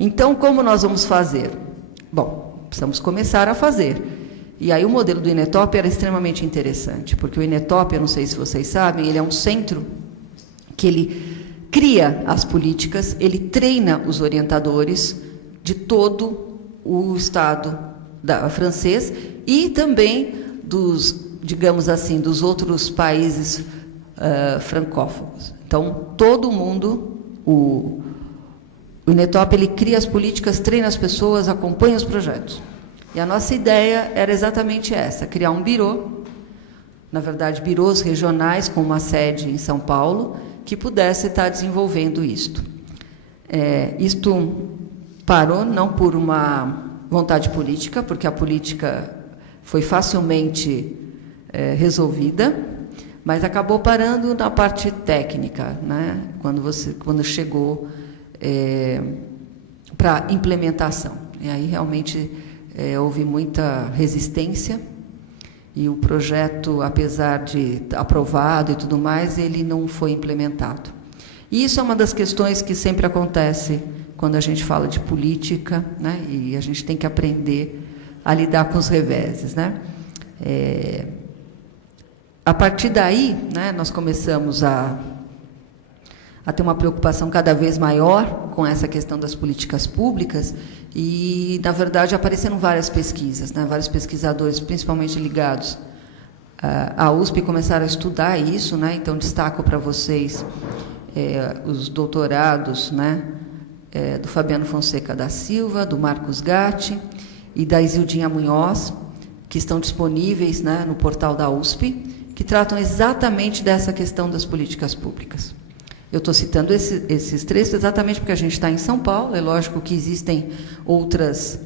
Então, como nós vamos fazer? Bom, precisamos começar a fazer. E aí o modelo do Inetop era extremamente interessante, porque o Inetop, eu não sei se vocês sabem, ele é um centro que ele cria as políticas, ele treina os orientadores de todo o Estado francês e também dos, digamos assim, dos outros países francófonos. Então, todo mundo, o Inetop, ele cria as políticas, treina as pessoas, acompanha os projetos. E a nossa ideia era exatamente essa, criar um birô, na verdade, birôs regionais com uma sede em São Paulo, que pudesse estar desenvolvendo isto. Isto parou não por uma vontade política, porque a política foi facilmente resolvida, mas acabou parando na parte técnica, né? Quando chegou para implementação. E aí realmente houve muita resistência e o projeto, apesar de aprovado e tudo mais, ele não foi implementado. E isso é uma das questões que sempre acontece quando a gente fala de política, né? E a gente tem que aprender a lidar com os reveses, né? A partir daí, né, nós começamos a ter uma preocupação cada vez maior com essa questão das políticas públicas e, na verdade, apareceram várias pesquisas, né, vários pesquisadores, principalmente ligados à USP, começaram a estudar isso, né, então destaco para vocês os doutorados, né, do Fabiano Fonseca da Silva, do Marcos Gatti e da Isildinha Munhoz, que estão disponíveis, né, no portal da USP, que tratam exatamente dessa questão das políticas públicas. Eu estou citando esses trechos exatamente porque a gente está em São Paulo, é lógico que existem outros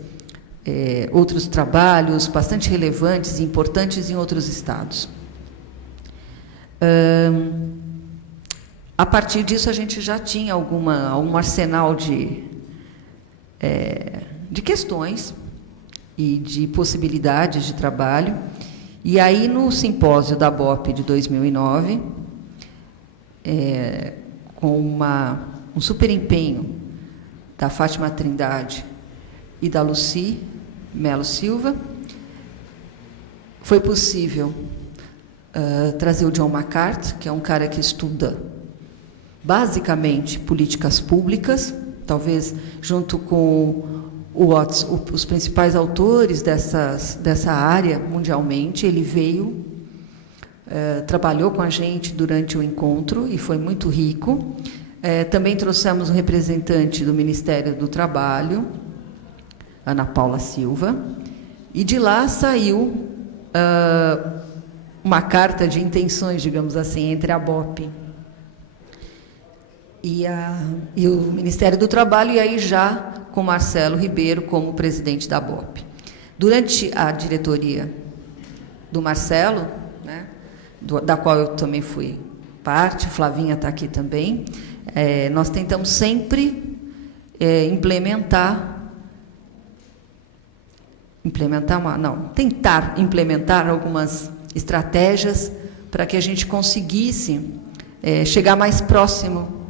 trabalhos bastante relevantes e importantes em outros estados. A partir disso, a gente já tinha um arsenal de questões e de possibilidades de trabalho. E aí, no simpósio da BOP de 2009, com um super empenho da Fátima Trindade e da Lucy Melo Silva, foi possível trazer o John McCarthy, que é um cara que estuda basicamente políticas públicas, talvez junto com o Watts, os principais autores dessa área mundialmente. Ele veio, trabalhou com a gente durante o encontro e foi muito rico. Também trouxemos um representante do Ministério do Trabalho, Ana Paula Silva, e de lá saiu uma carta de intenções, digamos assim, entre a BOP e o Ministério do Trabalho, e aí já com Marcelo Ribeiro como presidente da BOP. Durante a diretoria do Marcelo, né, da qual eu também fui parte, Flavinha está aqui também, nós tentamos sempre tentar implementar algumas estratégias para que a gente conseguisse chegar mais próximo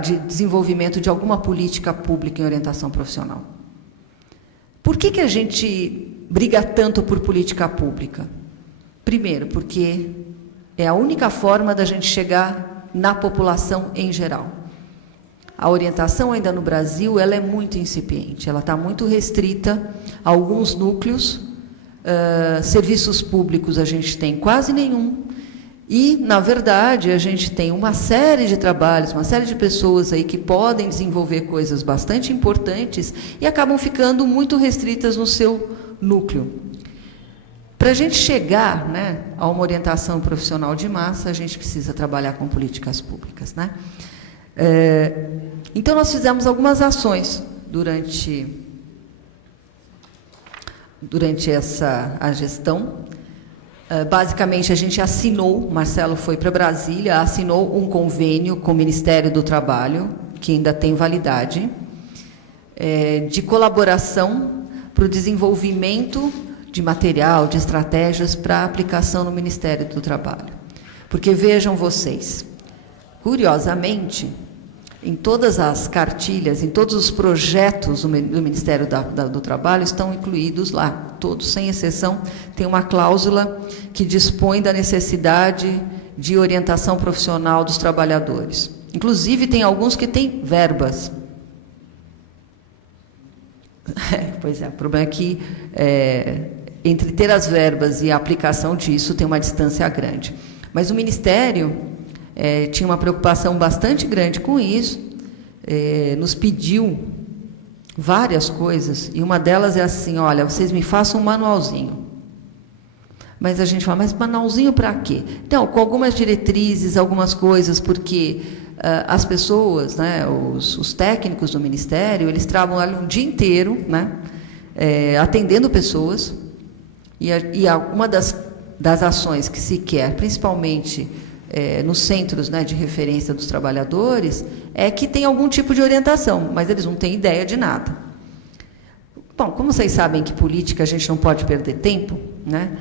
de desenvolvimento de alguma política pública em orientação profissional. Por que a gente briga tanto por política pública? Primeiro, porque é a única forma da gente chegar na população em geral. A orientação ainda no Brasil, ela é muito incipiente, ela está muito restrita a alguns núcleos, serviços públicos a gente tem quase nenhum, e, na verdade, a gente tem uma série de trabalhos, uma série de pessoas aí que podem desenvolver coisas bastante importantes e acabam ficando muito restritas no seu núcleo. Para a gente chegar, né, a uma orientação profissional de massa, a gente precisa trabalhar com políticas públicas, né? Então, nós fizemos algumas ações durante a gestão. Basicamente, a gente assinou, Marcelo foi para Brasília, assinou um convênio com o Ministério do Trabalho, que ainda tem validade, de colaboração para o desenvolvimento de material, de estratégias para aplicação no Ministério do Trabalho. Porque, vejam vocês, curiosamente, em todas as cartilhas, em todos os projetos do Ministério do Trabalho estão incluídos lá, todos, sem exceção, tem uma cláusula que dispõe da necessidade de orientação profissional dos trabalhadores. Inclusive, tem alguns que têm verbas. Pois é, o problema é que entre ter as verbas e a aplicação disso tem uma distância grande. Mas o Ministério tinha uma preocupação bastante grande com isso, nos pediu várias coisas, e uma delas é assim: olha, vocês me façam um manualzinho. Mas a gente fala, mas manualzinho para quê? Então, com algumas diretrizes, algumas coisas, porque as pessoas, né, os técnicos do Ministério, eles trabalham o dia inteiro, né, atendendo pessoas, e uma das ações que se quer, principalmente nos centros, né, de referência dos trabalhadores, é que tem algum tipo de orientação, mas eles não têm ideia de nada. Bom, como vocês sabem que política a gente não pode perder tempo, né,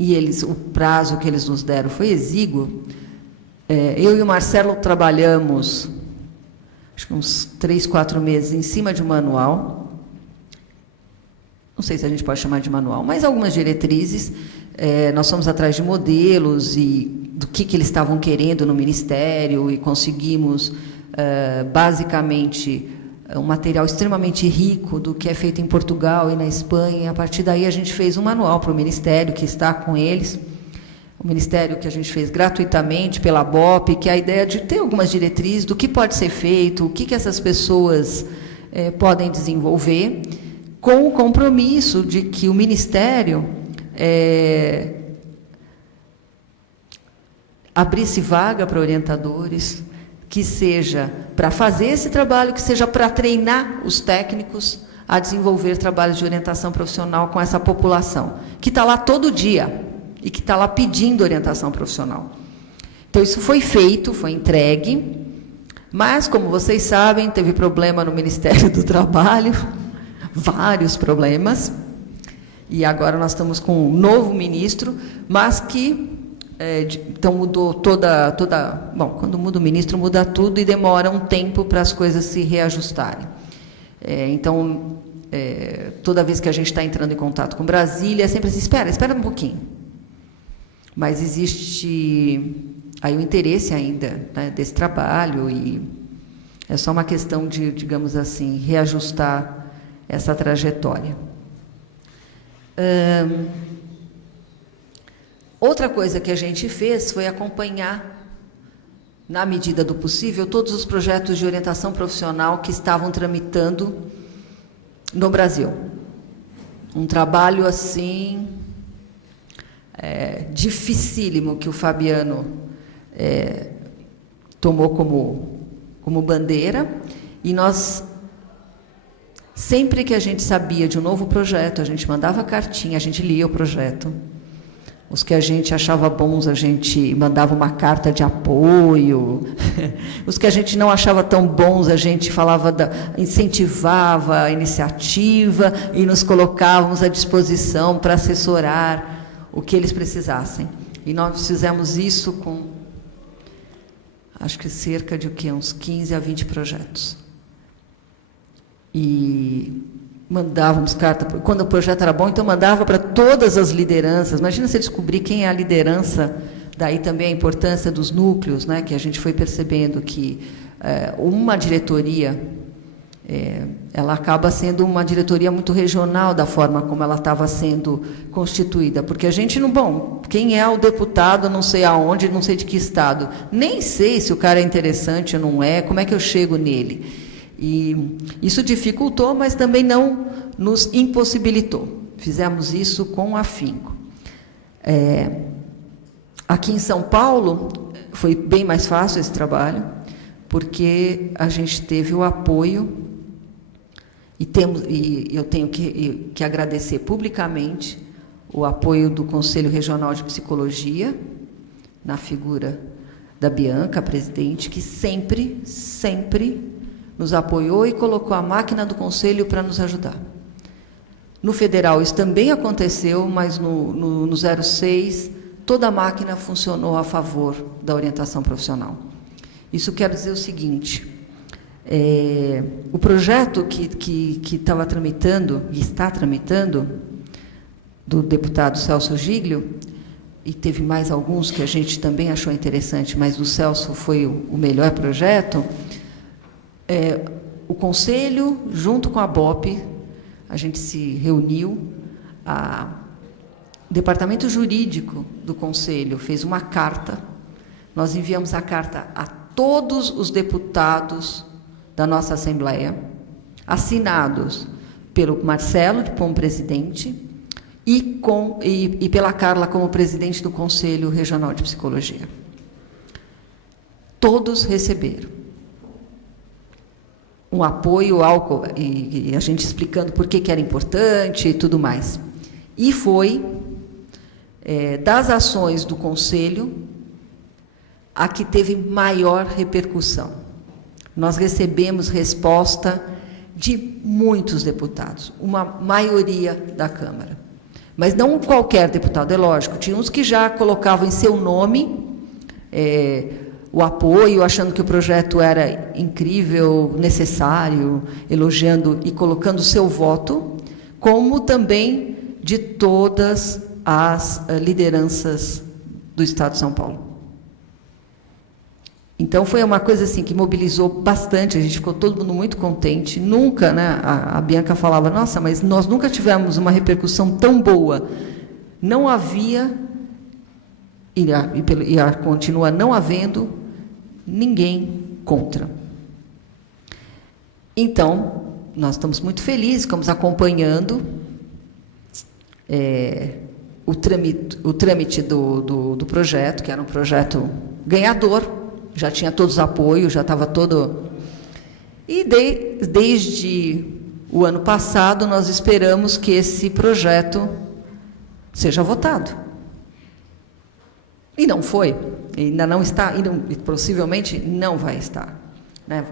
e o prazo que eles nos deram foi exíguo, eu e o Marcelo trabalhamos, acho que uns 3, 4 meses em cima de um manual, não sei se a gente pode chamar de manual, mas algumas diretrizes. Nós fomos atrás de modelos e do que eles estavam querendo no Ministério, e conseguimos, basicamente, um material extremamente rico do que é feito em Portugal e na Espanha. E, a partir daí, a gente fez um manual para o Ministério, que está com eles. O Ministério que a gente fez gratuitamente pela BOP, que é a ideia de ter algumas diretrizes do que pode ser feito, o que essas pessoas podem desenvolver, com o compromisso de que o Ministério abrisse vaga para orientadores, que seja para fazer esse trabalho, que seja para treinar os técnicos a desenvolver trabalhos de orientação profissional com essa população, que está lá todo dia e que está lá pedindo orientação profissional. Então, isso foi feito, foi entregue, mas, como vocês sabem, teve problema no Ministério do Trabalho, vários problemas. E agora nós estamos com um novo ministro, mas que, então, mudou toda... Bom, quando muda o ministro, muda tudo e demora um tempo para as coisas se reajustarem. Então, toda vez que a gente está entrando em contato com Brasília, é sempre assim, espera um pouquinho. Mas existe aí o interesse ainda, né, desse trabalho, e é só uma questão de, digamos assim, reajustar essa trajetória. Outra coisa que a gente fez foi acompanhar, na medida do possível, todos os projetos de orientação profissional que estavam tramitando no Brasil. Um trabalho, assim, dificílimo, que o Fabiano tomou como bandeira, e nós... Sempre que a gente sabia de um novo projeto, a gente mandava cartinha, a gente lia o projeto. Os que a gente achava bons, a gente mandava uma carta de apoio. Os que a gente não achava tão bons, a gente incentivava a iniciativa e nos colocávamos à disposição para assessorar o que eles precisassem. E nós fizemos isso com, acho que cerca de uns 15 a 20 projetos. E mandávamos carta, quando o projeto era bom, então mandava para todas as lideranças. Imagina você descobrir quem é a liderança, daí também a importância dos núcleos, né, que a gente foi percebendo que uma diretoria, ela acaba sendo uma diretoria muito regional da forma como ela estava sendo constituída, porque a gente não... Bom, quem é o deputado, não sei aonde, não sei de que estado, nem sei se o cara é interessante ou não é, como é que eu chego nele? E isso dificultou, mas também não nos impossibilitou. Fizemos isso com afinco. Aqui em São Paulo, foi bem mais fácil esse trabalho, porque a gente teve o apoio, e eu tenho que agradecer publicamente o apoio do Conselho Regional de Psicologia, na figura da Bianca, a presidente, que sempre nos apoiou e colocou a máquina do Conselho para nos ajudar. No Federal isso também aconteceu, mas no 06 toda a máquina funcionou a favor da orientação profissional. Isso quer dizer o seguinte, o projeto que estava tramitando, e está tramitando, do deputado Celso Giglio, e teve mais alguns que a gente também achou interessante, mas o Celso foi o melhor projeto, o Conselho, junto com a BOP, a gente se reuniu, o Departamento Jurídico do Conselho fez uma carta, nós enviamos a carta a todos os deputados da nossa Assembleia, assinados pelo Marcelo, como presidente, e pela Carla, como presidente do Conselho Regional de Psicologia. Todos receberam um apoio e a gente explicando por que era importante e tudo mais. E foi, das ações do Conselho, a que teve maior repercussão. Nós recebemos resposta de muitos deputados, uma maioria da Câmara. Mas não qualquer deputado, é lógico. Tinha uns que já colocavam em seu nome o apoio, achando que o projeto era incrível, necessário, elogiando e colocando o seu voto, como também de todas as lideranças do Estado de São Paulo. Então, foi uma coisa assim que mobilizou bastante, a gente ficou todo mundo muito contente. Nunca, né, a Bianca falava, nossa, mas nós nunca tivemos uma repercussão tão boa. Não havia, e continua não havendo, ninguém contra. Então, nós estamos muito felizes, ficamos acompanhando o trâmite do projeto, que era um projeto ganhador, já tinha todos os apoios, já estava todo... E desde o ano passado, nós esperamos que esse projeto seja votado. E não foi, ainda não está, e possivelmente não vai estar. Né?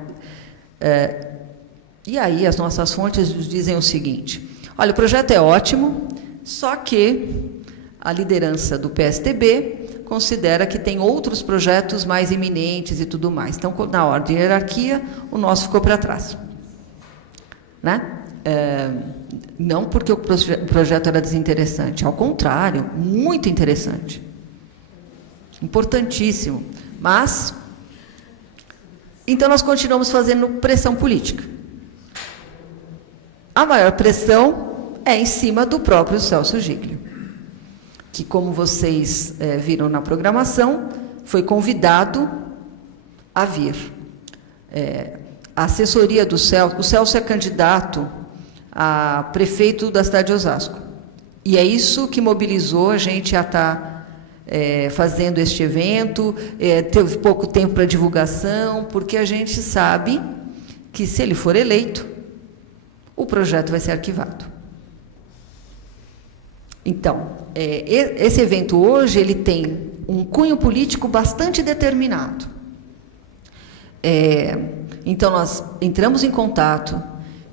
E aí as nossas fontes nos dizem o seguinte, olha, o projeto é ótimo, só que a liderança do PSDB considera que tem outros projetos mais iminentes e tudo mais. Então, na ordem de hierarquia, o nosso ficou para trás. Né? Não porque o projeto era desinteressante, ao contrário, muito interessante. Importantíssimo. Mas, então, nós continuamos fazendo pressão política. A maior pressão é em cima do próprio Celso Giglio, que, como vocês viram na programação, foi convidado a vir. A assessoria do Celso, o Celso é candidato a prefeito da cidade de Osasco. E é isso que mobilizou a gente a estar fazendo este evento, teve pouco tempo para divulgação, porque a gente sabe que, se ele for eleito, o projeto vai ser arquivado. Então, esse evento hoje, ele tem um cunho político bastante determinado. Então, nós entramos em contato,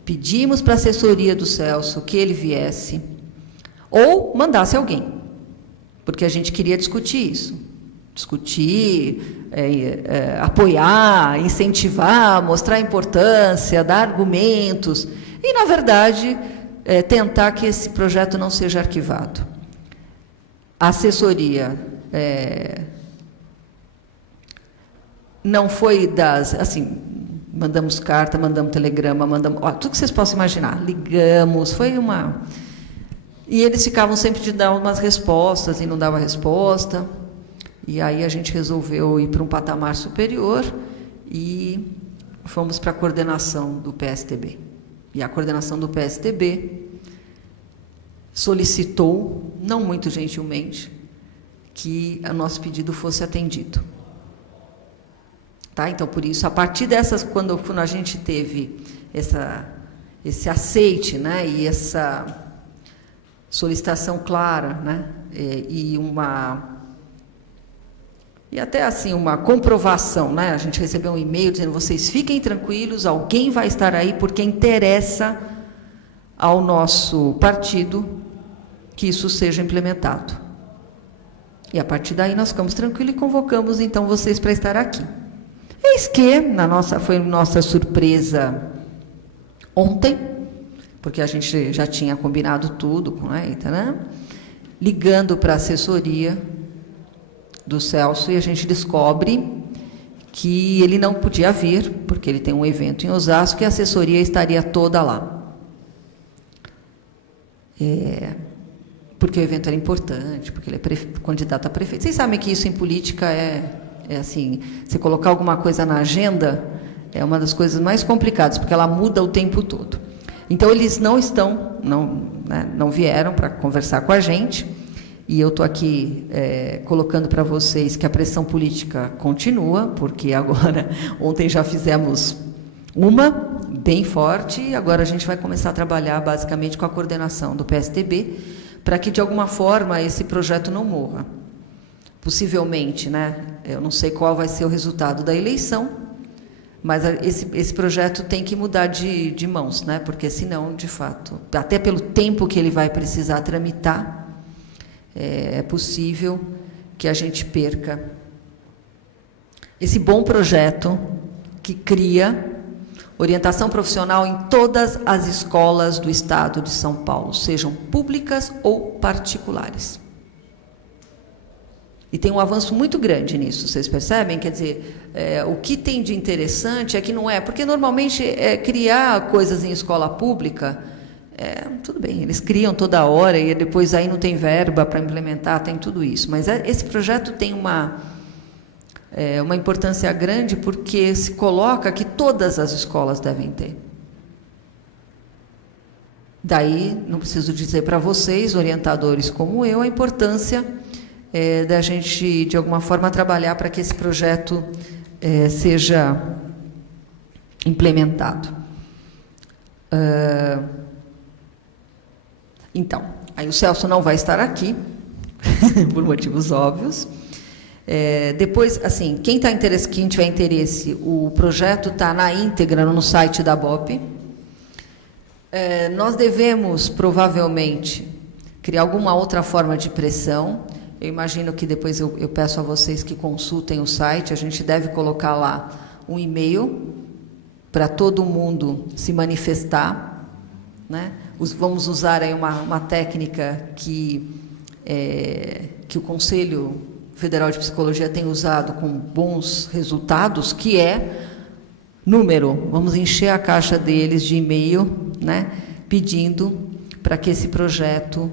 pedimos para a assessoria do Celso que ele viesse, ou mandasse alguém, porque a gente queria discutir isso. Discutir, apoiar, incentivar, mostrar a importância, dar argumentos, e, na verdade... tentar que esse projeto não seja arquivado. A assessoria não foi assim, mandamos carta, mandamos telegrama, tudo que vocês possam imaginar, ligamos, foi uma... E eles ficavam sempre de dar umas respostas e não dava resposta, e aí a gente resolveu ir para um patamar superior e fomos para a coordenação do PSDB. E a coordenação do PSDB solicitou, não muito gentilmente, que o nosso pedido fosse atendido. Tá? Então, por isso, a partir dessas, quando a gente teve esse aceite, né, e essa solicitação clara, né, e até assim uma comprovação, né? A gente recebeu um e-mail dizendo, vocês fiquem tranquilos, alguém vai estar aí porque interessa ao nosso partido que isso seja implementado. E a partir daí nós ficamos tranquilos e convocamos então vocês para estar aqui. Eis que, foi nossa surpresa ontem, porque a gente já tinha combinado tudo com a EITA, né? Ligando para a assessoria do Celso, e a gente descobre que ele não podia vir, porque ele tem um evento em Osasco, e a assessoria estaria toda lá. Porque o evento era importante, porque ele é candidato a prefeito. Vocês sabem que isso em política é assim, você colocar alguma coisa na agenda é uma das coisas mais complicadas, porque ela muda o tempo todo. Então, eles não vieram para conversar com a gente, e eu estou aqui colocando para vocês que a pressão política continua, porque agora, ontem já fizemos uma bem forte, e agora a gente vai começar a trabalhar basicamente com a coordenação do PSDB, para que, de alguma forma, esse projeto não morra. Possivelmente, né? Eu não sei qual vai ser o resultado da eleição, mas esse projeto tem que mudar de mãos, né? Porque senão, de fato, até pelo tempo que ele vai precisar tramitar, é possível que a gente perca esse bom projeto que cria orientação profissional em todas as escolas do Estado de São Paulo, sejam públicas ou particulares. E tem um avanço muito grande nisso, vocês percebem? Quer dizer, o que tem de interessante é que não é... Porque, normalmente, criar coisas em escola pública, tudo bem, eles criam toda hora e depois aí não tem verba para implementar, tem tudo isso. Mas esse projeto tem uma importância grande porque se coloca que todas as escolas devem ter. Daí, não preciso dizer para vocês, orientadores como eu, a importância da gente, de alguma forma, trabalhar para que esse projeto seja implementado. Então, aí o Celso não vai estar aqui, por motivos óbvios. Depois, assim, quem tiver interesse, o projeto está na íntegra no site da BOP. Nós devemos, provavelmente, criar alguma outra forma de pressão. Eu imagino que depois eu peço a vocês que consultem o site, a gente deve colocar lá um e-mail para todo mundo se manifestar, né? Vamos usar aí uma técnica que o Conselho Federal de Psicologia tem usado com bons resultados, que é número. Vamos encher a caixa deles de e-mail, né, pedindo para que esse projeto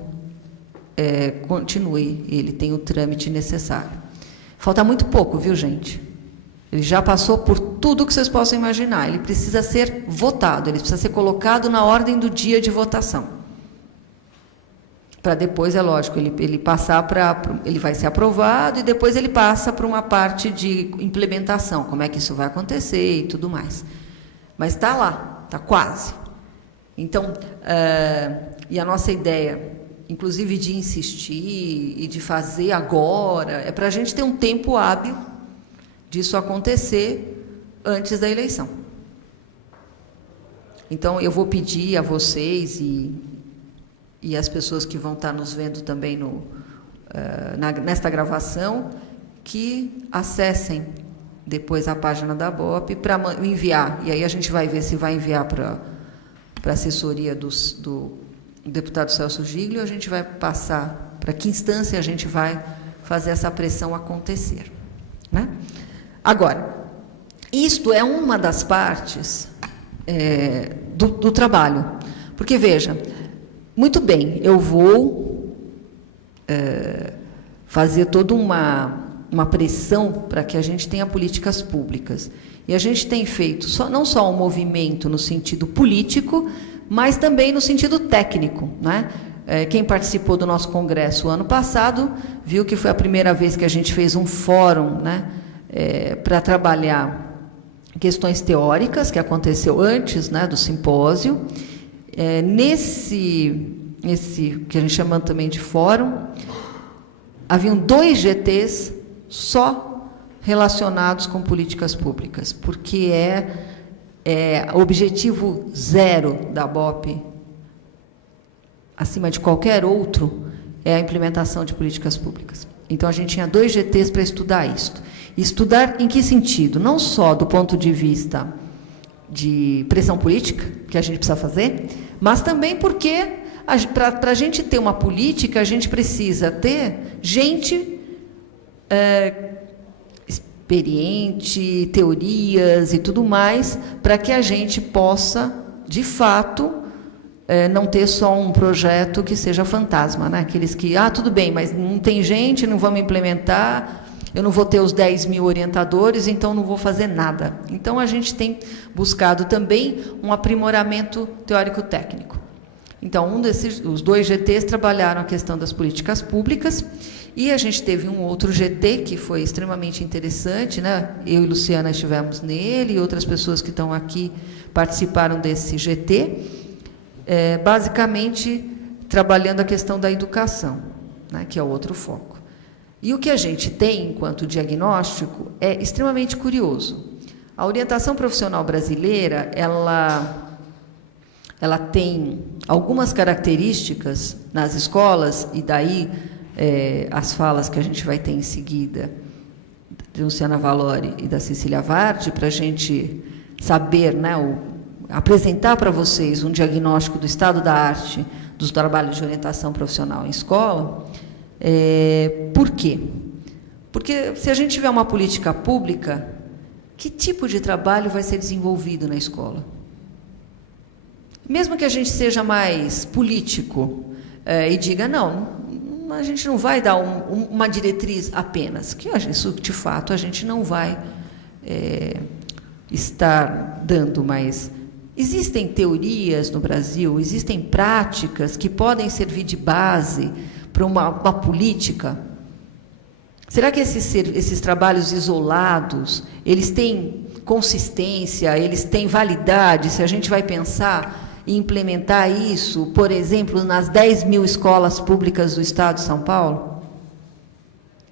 continue, ele tem o trâmite necessário. Falta muito pouco, viu, gente? Ele já passou por tudo que vocês possam imaginar. Ele precisa ser votado, ele precisa ser colocado na ordem do dia de votação. Para depois, é lógico, ele passar ele vai ser aprovado e depois ele passa para uma parte de implementação, como é que isso vai acontecer e tudo mais. Mas está lá, está quase. Então, e a nossa ideia, inclusive de insistir e de fazer agora, é para a gente ter um tempo hábil disso acontecer antes da eleição. Então, eu vou pedir a vocês e as pessoas que vão estar nos vendo também nesta gravação, que acessem depois a página da BOP para enviar, e aí a gente vai ver se vai enviar para a assessoria do deputado Celso Giglio, a gente vai passar para que instância a gente vai fazer essa pressão acontecer, né? Agora, isto é uma das partes do trabalho, porque, veja, muito bem, eu vou fazer toda uma pressão para que a gente tenha políticas públicas. E a gente tem feito não só um movimento no sentido político, mas também no sentido técnico, né? Quem participou do nosso congresso ano passado viu que foi a primeira vez que a gente fez um fórum, né, para trabalhar questões teóricas, que aconteceu antes, né, do simpósio. Nesse que a gente chama também de fórum, haviam 2 GTs só relacionados com políticas públicas, porque o objetivo 0 da BOP, acima de qualquer outro, é a implementação de políticas públicas. Então, a gente tinha 2 GTs para estudar isso. Estudar em que sentido? Não só do ponto de vista de pressão política, que a gente precisa fazer, mas também porque, para a gente ter uma política, a gente precisa ter gente experiente, teorias e tudo mais, para que a gente possa, de fato, não ter só um projeto que seja fantasma, né? Aqueles que, tudo bem, mas não tem gente, não vamos implementar, eu não vou ter os 10 mil orientadores, então não vou fazer nada. Então, a gente tem buscado também um aprimoramento teórico-técnico. Então, os 2 GTs trabalharam a questão das políticas públicas, e a gente teve um outro GT que foi extremamente interessante, né? Eu e Luciana estivemos nele, e outras pessoas que estão aqui participaram desse GT, basicamente trabalhando a questão da educação, né? Que é o outro foco. E o que a gente tem, enquanto diagnóstico, é extremamente curioso. A orientação profissional brasileira, ela tem algumas características nas escolas, e daí as falas que a gente vai ter em seguida, de Luciana Valori e da Cecília Vardi, para a gente saber, né, apresentar para vocês um diagnóstico do estado da arte dos trabalhos de orientação profissional em escola. Por quê? Porque se a gente tiver uma política pública, que tipo de trabalho vai ser desenvolvido na escola? Mesmo que a gente seja mais político e diga, não, a gente não vai dar uma diretriz apenas, que isso, de fato, a gente não vai estar dando, mas existem teorias no Brasil, existem práticas que podem servir de base para uma política. Será que esses trabalhos isolados, eles têm consistência, eles têm validade, se a gente vai pensar e implementar isso, por exemplo, nas 10 mil escolas públicas do Estado de São Paulo?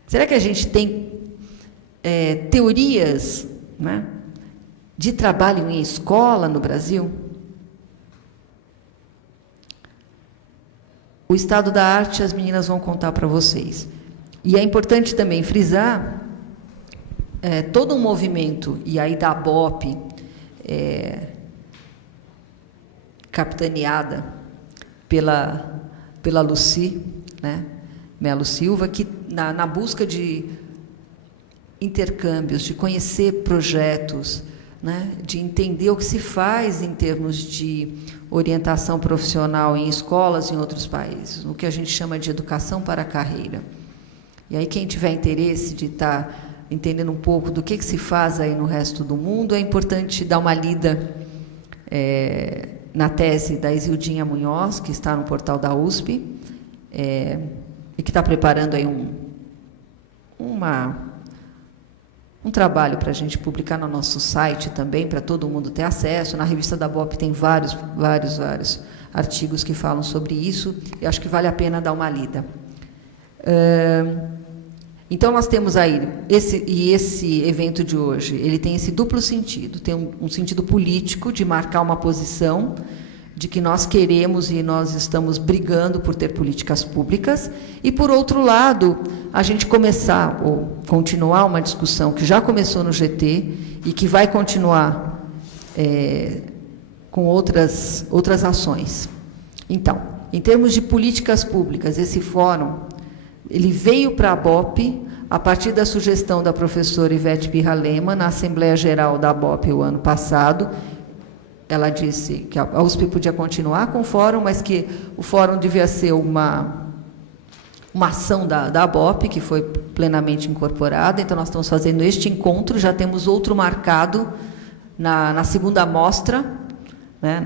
Será que a gente tem teorias, né, de trabalho em escola no Brasil? O estado da arte as meninas vão contar para vocês. E é importante também frisar todo um movimento, e aí da ABOP, capitaneada pela Luci, né, Melo Silva, que na busca de intercâmbios, de conhecer projetos, né, de entender o que se faz em termos de orientação profissional em escolas em outros países, o que a gente chama de educação para a carreira. E aí, quem tiver interesse de estar entendendo um pouco do que se faz aí no resto do mundo, é importante dar uma lida na tese da Isildinha Munhoz, que está no portal da USP, e que está preparando aí um trabalho para a gente publicar no nosso site também, para todo mundo ter acesso. Na revista da BOP tem vários artigos que falam sobre isso, e acho que vale a pena dar uma lida. Então, nós temos aí, esse evento de hoje, ele tem esse duplo sentido. Tem um sentido político, de marcar uma posição, de que nós queremos e nós estamos brigando por ter políticas públicas, e, por outro lado, a gente começar ou continuar uma discussão que já começou no GT e que vai continuar com outras ações. Então, em termos de políticas públicas, esse fórum, ele veio para a BOP a partir da sugestão da professora Ivete Pirra Lema, na Assembleia Geral da BOP o ano passado. Ela disse que a USP podia continuar com o fórum, mas que o fórum devia ser uma ação da BOP, que foi plenamente incorporada. Então, nós estamos fazendo este encontro, já temos outro marcado na segunda mostra, né,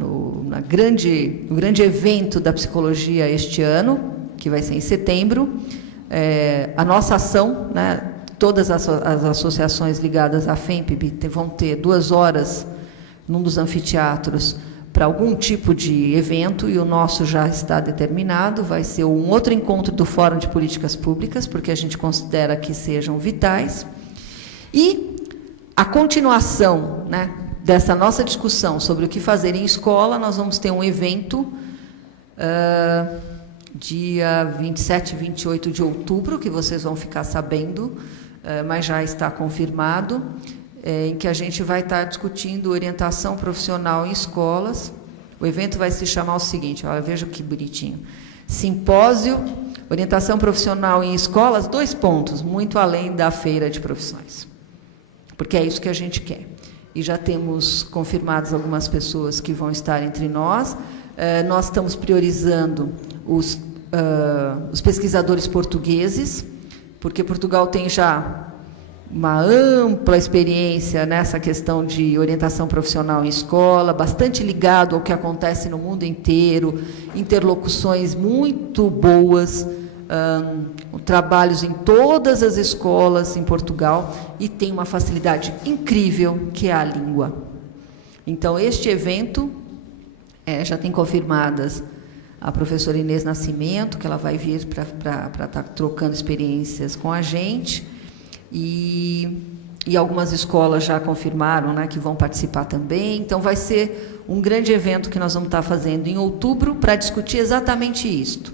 no grande evento da psicologia este ano, que vai ser em setembro. A nossa ação, né, todas as associações ligadas à FEMPB vão ter 2 horas num dos anfiteatros para algum tipo de evento, e o nosso já está determinado, vai ser um outro encontro do Fórum de Políticas Públicas, porque a gente considera que sejam vitais. E a continuação, né, dessa nossa discussão sobre o que fazer em escola, nós vamos ter um evento dia 27 e 28 de outubro, que vocês vão ficar sabendo mas já está confirmado, em que a gente vai estar discutindo orientação profissional em escolas. O evento vai se chamar o seguinte, olha, veja que bonitinho, Simpósio, Orientação Profissional em Escolas, 2 pontos, muito além da feira de profissões, porque é isso que a gente quer. E já temos confirmadas algumas pessoas que vão estar entre nós. Nós estamos priorizando os pesquisadores portugueses, porque Portugal tem já uma ampla experiência nessa questão de orientação profissional em escola, bastante ligado ao que acontece no mundo inteiro, interlocuções muito boas, trabalhos em todas as escolas em Portugal, e tem uma facilidade incrível, que é a língua. Então, este evento, já tem confirmadas a professora Inês Nascimento, que ela vai vir para estar trocando experiências com a gente, e algumas escolas já confirmaram, né, que vão participar também. Então, vai ser um grande evento que nós vamos estar fazendo em outubro para discutir exatamente isto.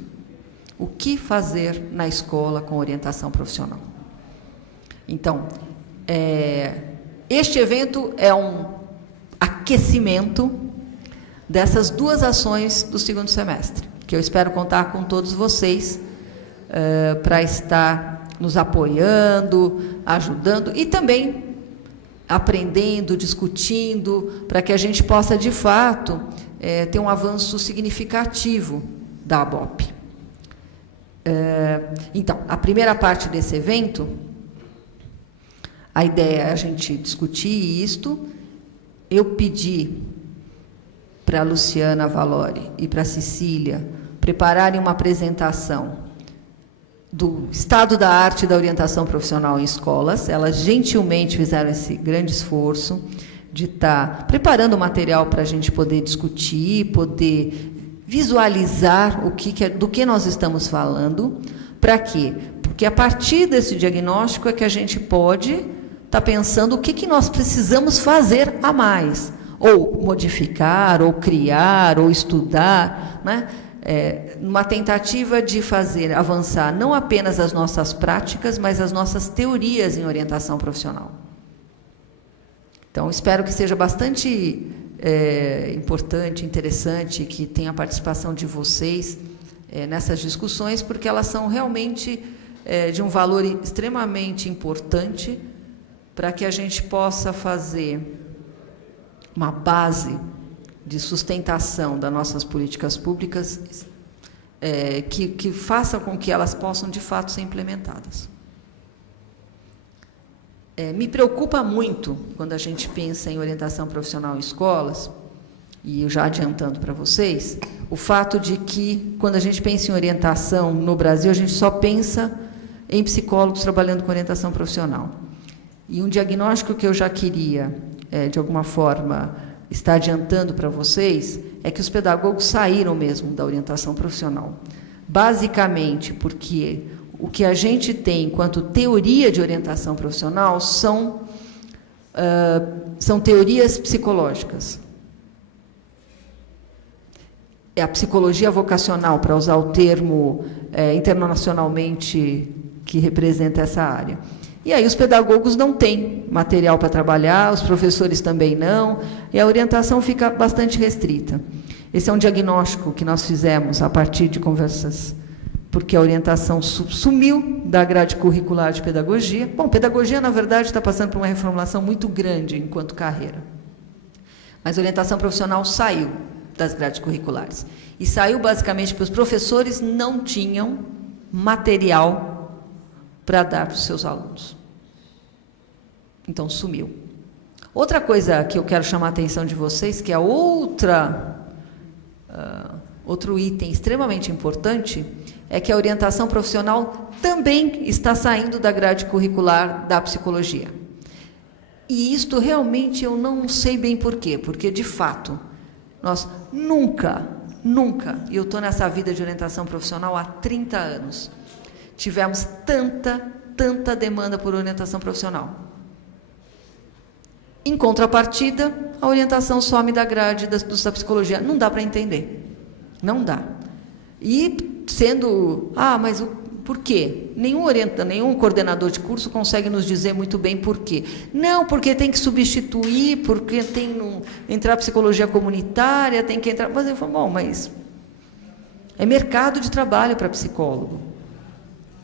O que fazer na escola com orientação profissional? Então, este evento é um aquecimento dessas 2 ações do segundo semestre, que eu espero contar com todos vocês para estar nos apoiando, ajudando e também aprendendo, discutindo, para que a gente possa, de fato, ter um avanço significativo da ABOP. Então, a primeira parte desse evento, a ideia é a gente discutir isto. Eu pedi para a Luciana Valori e para a Cecília prepararem uma apresentação do estado da arte da orientação profissional em escolas. Elas gentilmente fizeram esse grande esforço de estar preparando o material para a gente poder discutir, poder visualizar do que nós estamos falando. Para quê? Porque a partir desse diagnóstico é que a gente pode estar pensando o que nós precisamos fazer a mais, ou modificar, ou criar, ou estudar, né? Numa tentativa de fazer avançar não apenas as nossas práticas, mas as nossas teorias em orientação profissional. Então, espero que seja bastante importante, interessante, que tenha a participação de vocês nessas discussões, porque elas são realmente de um valor extremamente importante para que a gente possa fazer uma base de sustentação das nossas políticas públicas que faça com que elas possam, de fato, ser implementadas. Me preocupa muito, quando a gente pensa em orientação profissional em escolas, e eu já adiantando para vocês, o fato de que, quando a gente pensa em orientação no Brasil, a gente só pensa em psicólogos trabalhando com orientação profissional. E um diagnóstico que eu já queria, de alguma forma, estar adiantando para vocês, é que os pedagogos saíram mesmo da orientação profissional. Basicamente porque o que a gente tem enquanto teoria de orientação profissional são teorias psicológicas. É a psicologia vocacional, para usar o termo internacionalmente que representa essa área. E aí os pedagogos não têm material para trabalhar, os professores também não, e a orientação fica bastante restrita. Esse é um diagnóstico que nós fizemos a partir de conversas, porque a orientação sumiu da grade curricular de pedagogia. Bom, pedagogia, na verdade, está passando por uma reformulação muito grande enquanto carreira. Mas a orientação profissional saiu das grades curriculares. E saiu basicamente porque os professores não tinham material para dar para os seus alunos. Então, sumiu. Outra coisa que eu quero chamar a atenção de vocês, que é outro item extremamente importante, é que a orientação profissional também está saindo da grade curricular da psicologia. E isto realmente eu não sei bem por quê, porque, de fato, nós nunca, e eu estou nessa vida de orientação profissional há 30 anos, tivemos tanta demanda por orientação profissional. Em contrapartida, a orientação some da grade da psicologia. Não dá para entender. Não dá. E sendo... mas Por quê? Nenhum coordenador de curso consegue nos dizer muito bem por quê. Não, porque tem que substituir, porque tem que entrar psicologia comunitária, tem que entrar... Mas eu falo, bom, mas é mercado de trabalho para psicólogo.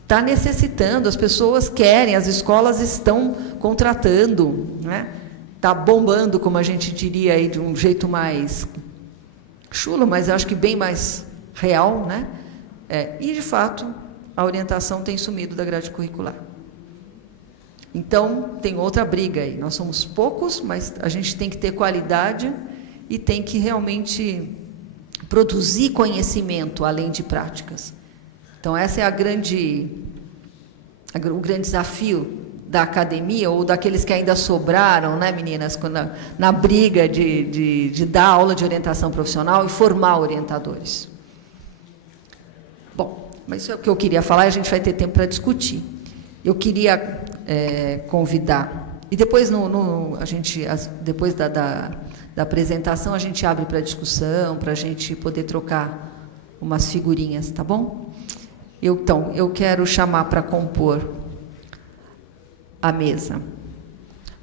Está necessitando, as pessoas querem, as escolas estão contratando, né? Está bombando, como a gente diria aí, de um jeito mais chulo, mas acho que bem mais real, né? E, de fato, a orientação tem sumido da grade curricular. Então, tem outra briga aí. Nós somos poucos, mas a gente tem que ter qualidade e tem que realmente produzir conhecimento além de práticas. Então, essa é o grande desafio da academia, ou daqueles que ainda sobraram, né, meninas, na briga de dar aula de orientação profissional e formar orientadores. Bom, mas isso é o que eu queria falar e a gente vai ter tempo para discutir. Eu queria convidar, e depois, depois da apresentação, a gente abre para discussão, para a gente poder trocar umas figurinhas, tá bom? Então, eu quero chamar para compor a mesa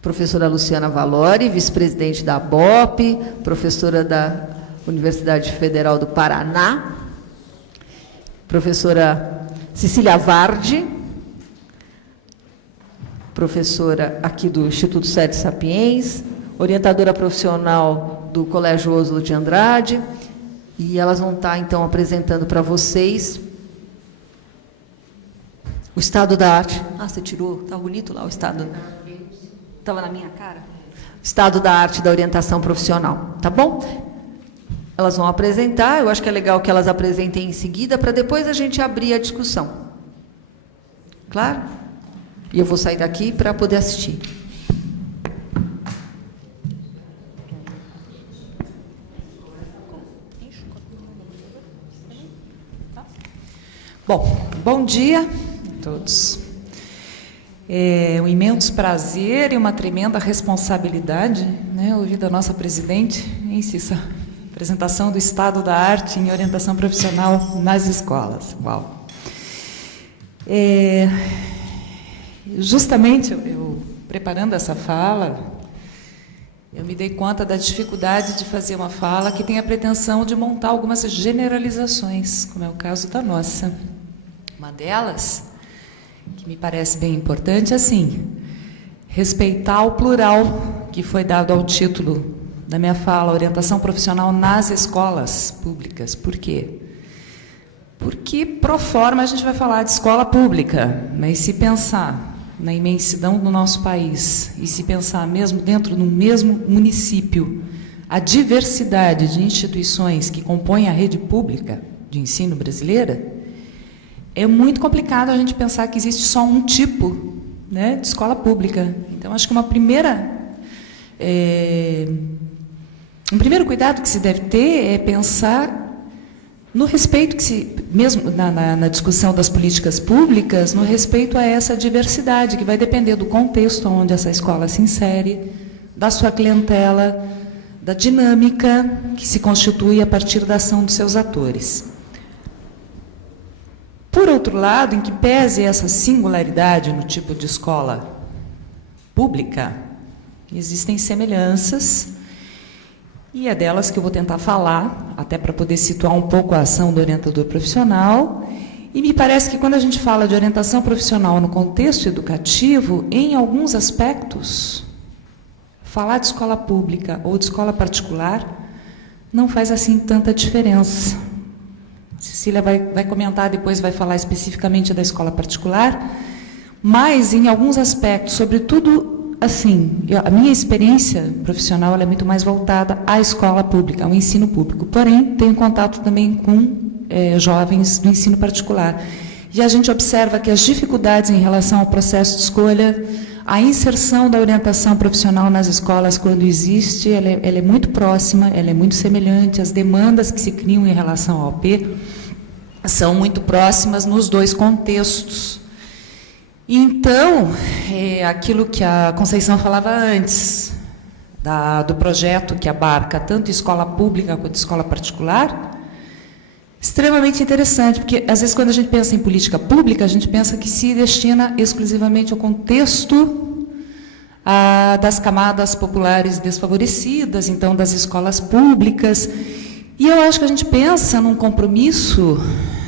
professora Luciana Valori, vice-presidente da ABOP, professora da Universidade Federal do Paraná, professora Cecília Vardi, professora aqui do Instituto Sede Sapiens, orientadora profissional do Colégio Oslo de Andrade, e elas vão estar, então, apresentando para vocês o estado da arte. Ah, você tirou? Está bonito lá o estado. Estava na minha cara? Estado da arte da orientação profissional, tá bom? Elas vão apresentar, eu acho que é legal que elas apresentem em seguida, para depois a gente abrir a discussão. Claro? E eu vou sair daqui para poder assistir. Bom dia a todos. É um imenso prazer e uma tremenda responsabilidade, né, ouvir da nossa presidente, hein, Cissa? Apresentação do estado da arte em orientação profissional nas escolas. Uau! Justamente, eu preparando essa fala, eu me dei conta da dificuldade de fazer uma fala que tem a pretensão de montar algumas generalizações, como é o caso da nossa. Uma delas, que me parece bem importante, é assim, respeitar o plural que foi dado ao título da minha fala, orientação profissional nas escolas públicas. Por quê? Porque, pro forma, a gente vai falar de escola pública, mas se pensar na imensidão do nosso país e se pensar mesmo dentro do mesmo município, a diversidade de instituições que compõem a rede pública de ensino brasileira, é muito complicado a gente pensar que existe só um tipo, né, de escola pública. Então, acho que um primeiro cuidado que se deve ter é pensar no respeito que se, mesmo na discussão das políticas públicas, no respeito a essa diversidade, que vai depender do contexto onde essa escola se insere, da sua clientela, da dinâmica que se constitui a partir da ação dos seus atores. Por outro lado, em que pese essa singularidade no tipo de escola pública, existem semelhanças, e é delas que eu vou tentar falar, até para poder situar um pouco a ação do orientador profissional. E me parece que quando a gente fala de orientação profissional no contexto educativo, em alguns aspectos, falar de escola pública ou de escola particular não faz assim tanta diferença. Cecília vai comentar, depois vai falar especificamente da escola particular, mas em alguns aspectos, sobretudo, assim, a minha experiência profissional ela é muito mais voltada à escola pública, ao ensino público, porém, tenho contato também com jovens do ensino particular. E a gente observa que as dificuldades em relação ao processo de escolha, a inserção da orientação profissional nas escolas, quando existe, ela é muito próxima, ela é muito semelhante, as demandas que se criam em relação ao OP são muito próximas nos dois contextos. Então, aquilo que a Conceição falava antes, do projeto que abarca tanto escola pública quanto escola particular, Extremamente interessante, porque às vezes quando a gente pensa em política pública, a gente pensa que se destina exclusivamente ao contexto das camadas populares desfavorecidas, então das escolas públicas. E eu acho que a gente pensa num compromisso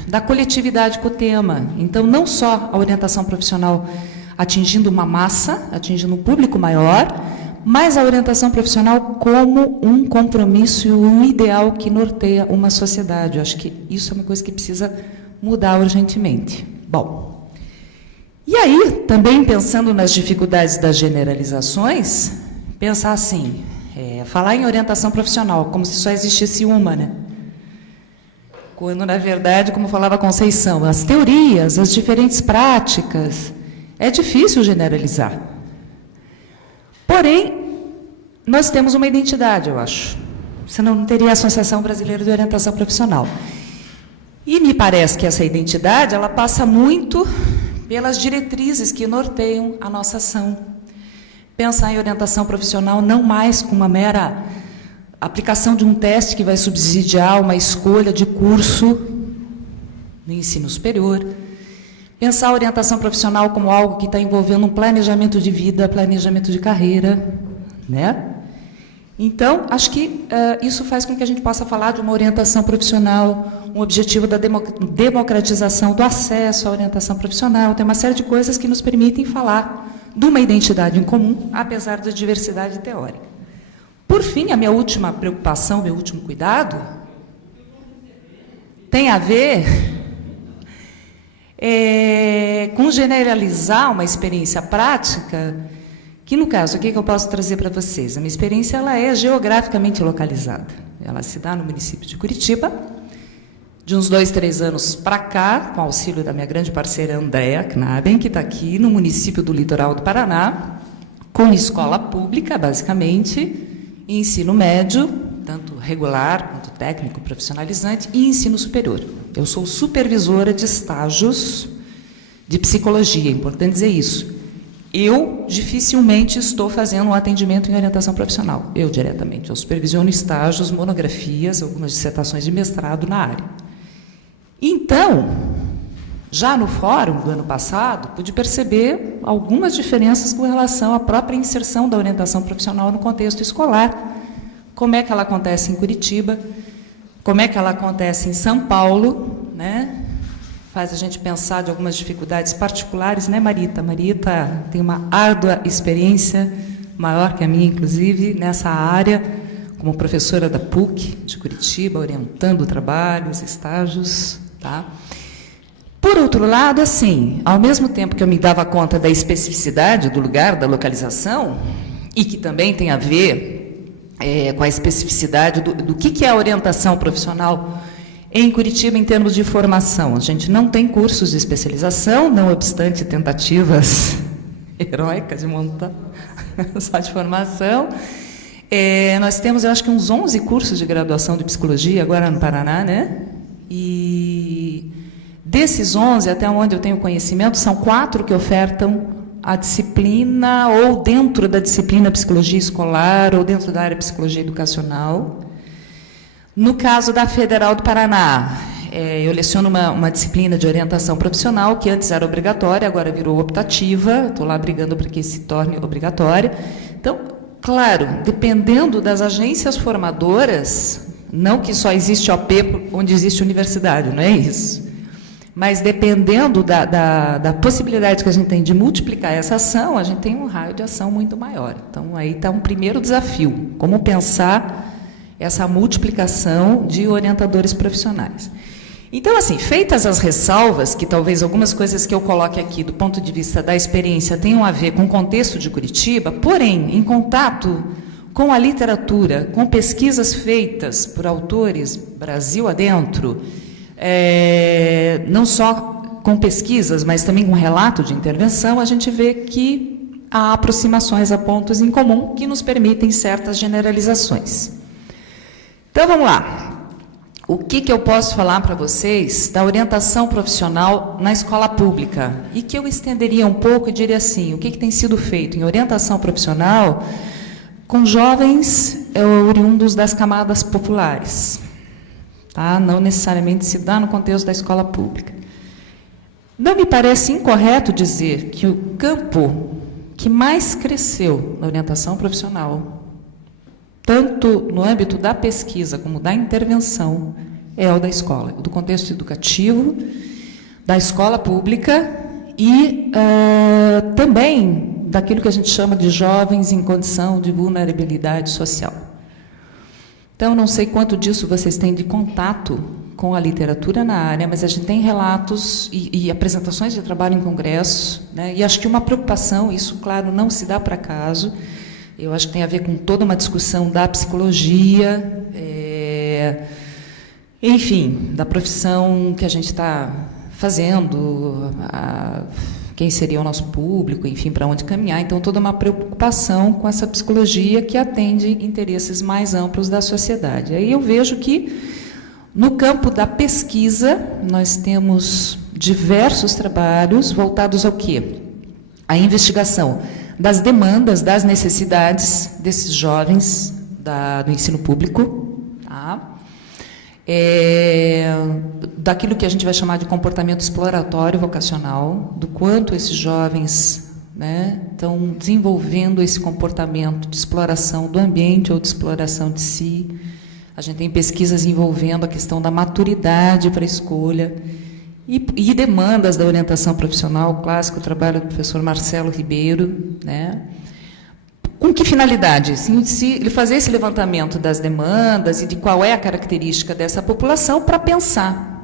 da coletividade com o tema. Então, não só a orientação profissional atingindo uma massa, atingindo um público maior, mas a orientação profissional como um compromisso e um ideal que norteia uma sociedade. Eu acho que isso é uma coisa que precisa mudar urgentemente. Bom, e aí, também pensando nas dificuldades das generalizações, pensar assim, falar em orientação profissional, como se só existisse uma, né? Quando, na verdade, como falava Conceição, as teorias, as diferentes práticas, é difícil generalizar. Porém, nós temos uma identidade, eu acho. Senão não teria a Associação Brasileira de Orientação Profissional. E me parece que essa identidade, ela passa muito pelas diretrizes que norteiam a nossa ação. Pensar em orientação profissional não mais como uma mera aplicação de um teste que vai subsidiar uma escolha de curso no ensino superior. Pensar a orientação profissional como algo que está envolvendo um planejamento de vida, planejamento de carreira, né? Então, acho que isso faz com que a gente possa falar de uma orientação profissional, um objetivo da democratização do acesso à orientação profissional. Tem uma série de coisas que nos permitem falar de uma identidade em comum, apesar da diversidade teórica. Por fim, a minha última preocupação, meu último cuidado, tem a ver com generalizar uma experiência prática, que, no caso, o que eu posso trazer para vocês? A minha experiência ela é geograficamente localizada. Ela se dá no município de Curitiba. De uns 2, 3 anos para cá, com o auxílio da minha grande parceira Andréa Knaben, que está aqui no município do Litoral do Paraná, com escola pública, basicamente, e ensino médio, tanto regular quanto técnico, profissionalizante, e ensino superior. Eu sou supervisora de estágios de psicologia, é importante dizer isso. Eu dificilmente estou fazendo um atendimento em orientação profissional, eu diretamente. Eu supervisiono estágios, monografias, algumas dissertações de mestrado na área. Então, já no fórum do ano passado, pude perceber algumas diferenças com relação à própria inserção da orientação profissional no contexto escolar. Como é que ela acontece em Curitiba, como é que ela acontece em São Paulo, né? Faz a gente pensar de algumas dificuldades particulares, né, Marita? Marita tem uma árdua experiência, maior que a minha, inclusive, nessa área, como professora da PUC de Curitiba, orientando trabalhos, estágios, tá? Por outro lado, assim, ao mesmo tempo que eu me dava conta da especificidade do lugar, da localização, e que também tem a ver com a especificidade do que é a orientação profissional em Curitiba, em termos de formação. A gente não tem cursos de especialização, não obstante tentativas heróicas de montar só de formação. Nós temos, eu acho que uns 11 cursos de graduação de psicologia agora no Paraná, né? E desses 11, até onde eu tenho conhecimento, são 4 que ofertam a disciplina, ou dentro da disciplina psicologia escolar, ou dentro da área psicologia educacional. No caso da Federal do Paraná, eu leciono uma disciplina de orientação profissional, que antes era obrigatória, agora virou optativa, estou lá brigando para que se torne obrigatória. Então, claro, dependendo das agências formadoras, não que só existe OP onde existe universidade, não é isso. Mas dependendo da possibilidade que a gente tem de multiplicar essa ação, a gente tem um raio de ação muito maior. Então, aí está um primeiro desafio, como pensar essa multiplicação de orientadores profissionais. Então, assim, feitas as ressalvas, que talvez algumas coisas que eu coloque aqui do ponto de vista da experiência tenham a ver com o contexto de Curitiba, porém, em contato com a literatura, com pesquisas feitas por autores Brasil adentro, não só com pesquisas, mas também com relato de intervenção, a gente vê que há aproximações a pontos em comum que nos permitem certas generalizações. Então, vamos lá. O que eu posso falar para vocês da orientação profissional na escola pública? E que eu estenderia um pouco e diria assim, o que tem sido feito em orientação profissional com jovens oriundos das camadas populares? tá? Não necessariamente se dá no contexto da escola pública. Não me parece incorreto dizer que o campo que mais cresceu na orientação profissional, tanto no âmbito da pesquisa como da intervenção, é o da escola, do contexto educativo, da escola pública e também daquilo que a gente chama de jovens em condição de vulnerabilidade social. Então, não sei quanto disso vocês têm de contato com a literatura na área, mas a gente tem relatos e apresentações de trabalho em congressos, né? E acho que uma preocupação, isso, claro, não se dá por acaso, eu acho que tem a ver com toda uma discussão da psicologia, enfim, da profissão que a gente está fazendo, quem seria o nosso público, enfim, para onde caminhar. Então, toda uma preocupação com essa psicologia que atende interesses mais amplos da sociedade. Aí eu vejo que, no campo da pesquisa, nós temos diversos trabalhos voltados ao quê? À investigação das demandas, das necessidades desses jovens do ensino público, tá? Daquilo que a gente vai chamar de comportamento exploratório vocacional, do quanto esses jovens, né, estão desenvolvendo esse comportamento de exploração do ambiente ou de exploração de si. A gente tem pesquisas envolvendo a questão da maturidade para a escolha e demandas da orientação profissional, o clássico trabalho do professor Marcelo Ribeiro, né? Com que finalidade? Se ele fazer esse levantamento das demandas e de qual é a característica dessa população para pensar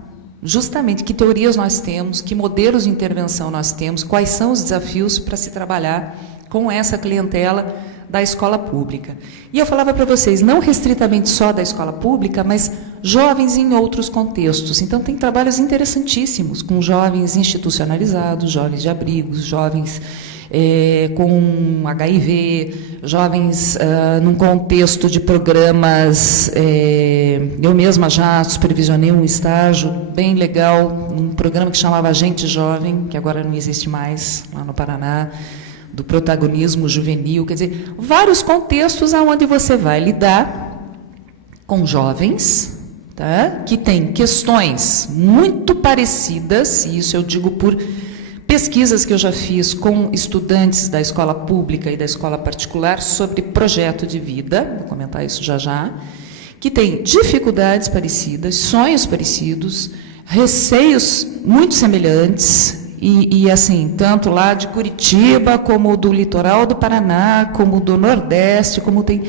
justamente que teorias nós temos, que modelos de intervenção nós temos, quais são os desafios para se trabalhar com essa clientela da escola pública. E eu falava para vocês, não restritamente só da escola pública, mas jovens em outros contextos. Então, tem trabalhos interessantíssimos com jovens institucionalizados, jovens de abrigos, jovens com HIV, jovens num contexto de programas. Eu mesma já supervisionei um estágio bem legal, num programa que chamava Agente Jovem, que agora não existe mais, lá no Paraná, do protagonismo juvenil, quer dizer, vários contextos onde você vai lidar com jovens, tá, que têm questões muito parecidas, e isso eu digo por pesquisas que eu já fiz com estudantes da escola pública e da escola particular sobre projeto de vida, vou comentar isso já já, que têm dificuldades parecidas, sonhos parecidos, receios muito semelhantes, e assim, tanto lá de Curitiba, como do litoral do Paraná, como do Nordeste, como tem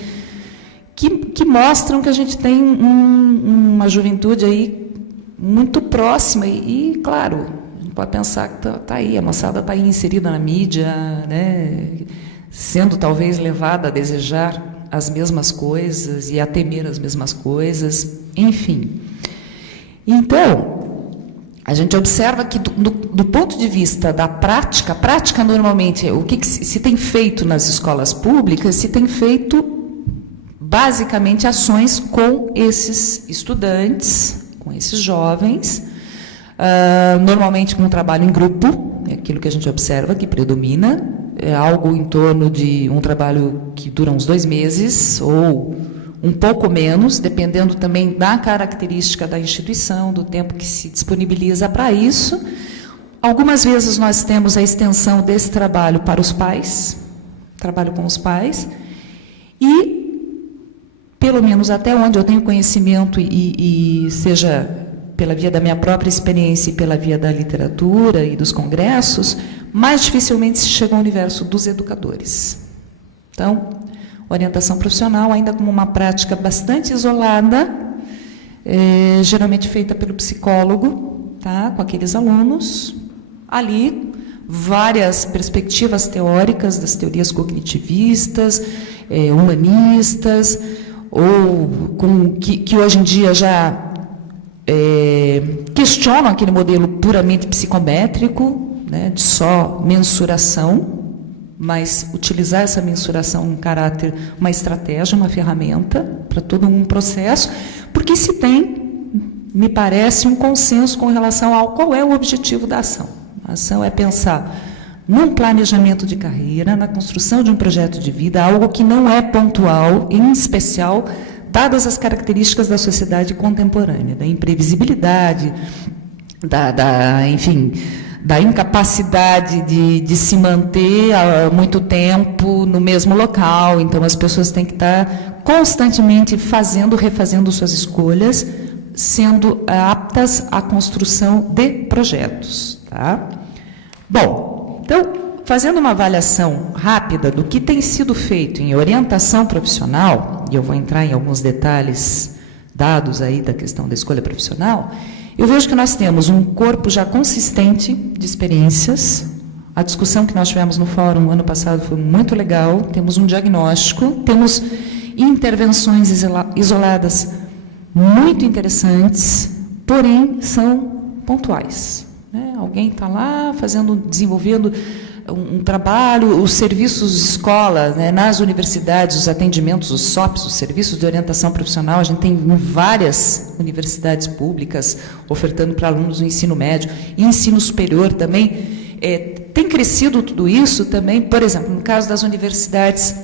que mostram que a gente tem uma juventude aí muito próxima e claro, a gente pode pensar que está aí, a moçada está aí inserida na mídia, né, sendo talvez levada a desejar as mesmas coisas e a temer as mesmas coisas, enfim. Então, a gente observa que, do ponto de vista da prática, a prática normalmente, o que se tem feito nas escolas públicas, se tem feito basicamente ações com esses estudantes, com esses jovens, normalmente com um trabalho em grupo, é aquilo que a gente observa que predomina, é algo em torno de um trabalho que dura uns 2 meses, ou um pouco menos, dependendo também da característica da instituição, do tempo que se disponibiliza para isso. Algumas vezes nós temos a extensão desse trabalho para os pais, trabalho com os pais, e, pelo menos até onde eu tenho conhecimento, e seja pela via da minha própria experiência e pela via da literatura e dos congressos, mais dificilmente se chega ao universo dos educadores. Então, orientação profissional, ainda como uma prática bastante isolada, geralmente feita pelo psicólogo, tá, com aqueles alunos. Ali, várias perspectivas teóricas das teorias cognitivistas, humanistas, ou que hoje em dia já questionam aquele modelo puramente psicométrico, né, de só mensuração, mas utilizar essa mensuração em caráter, uma estratégia, uma ferramenta para todo um processo, porque se tem, me parece, um consenso com relação ao qual é o objetivo da ação. A ação é pensar num planejamento de carreira, na construção de um projeto de vida, algo que não é pontual, em especial dadas as características da sociedade contemporânea, da imprevisibilidade, enfim, da incapacidade de se manter há muito tempo no mesmo local. Então, as pessoas têm que estar constantemente refazendo suas escolhas, sendo aptas à construção de projetos. Tá? Bom, então, fazendo uma avaliação rápida do que tem sido feito em orientação profissional, e eu vou entrar em alguns detalhes dados aí da questão da escolha profissional, eu vejo que nós temos um corpo já consistente de experiências. A discussão que nós tivemos no fórum ano passado foi muito legal. Temos um diagnóstico, temos intervenções isoladas muito interessantes, porém são pontuais. Né? Alguém está lá desenvolvendo um trabalho, os serviços de escola, né, nas universidades, os atendimentos, os SOPs, os serviços de orientação profissional, a gente tem várias universidades públicas ofertando para alunos do ensino médio e ensino superior também. Tem crescido tudo isso também, por exemplo, no caso das universidades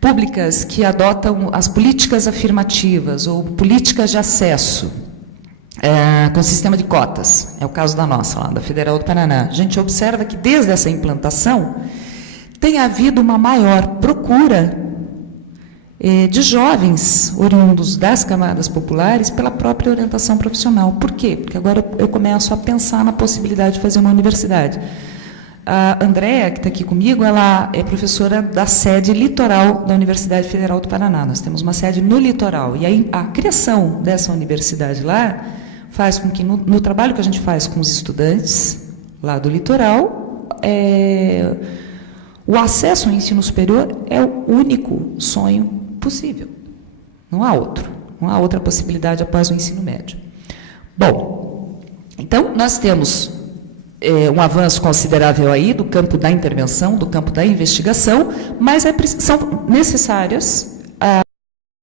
públicas que adotam as políticas afirmativas ou políticas de acesso, com sistema de cotas, é o caso da nossa, lá da Federal do Paraná. A gente observa que desde essa implantação tem havido uma maior procura de jovens oriundos das camadas populares pela própria orientação profissional. Por quê? Porque agora eu começo a pensar na possibilidade de fazer uma universidade. A Andréa, que está aqui comigo, ela é professora da sede litoral da Universidade Federal do Paraná. Nós temos uma sede no litoral. E aí a criação dessa universidade lá faz com que, no trabalho que a gente faz com os estudantes lá do litoral, o acesso ao ensino superior é o único sonho possível. Não há outro. Não há outra possibilidade após o ensino médio. Bom, então nós temos um avanço considerável aí do campo da intervenção, do campo da investigação, mas são necessárias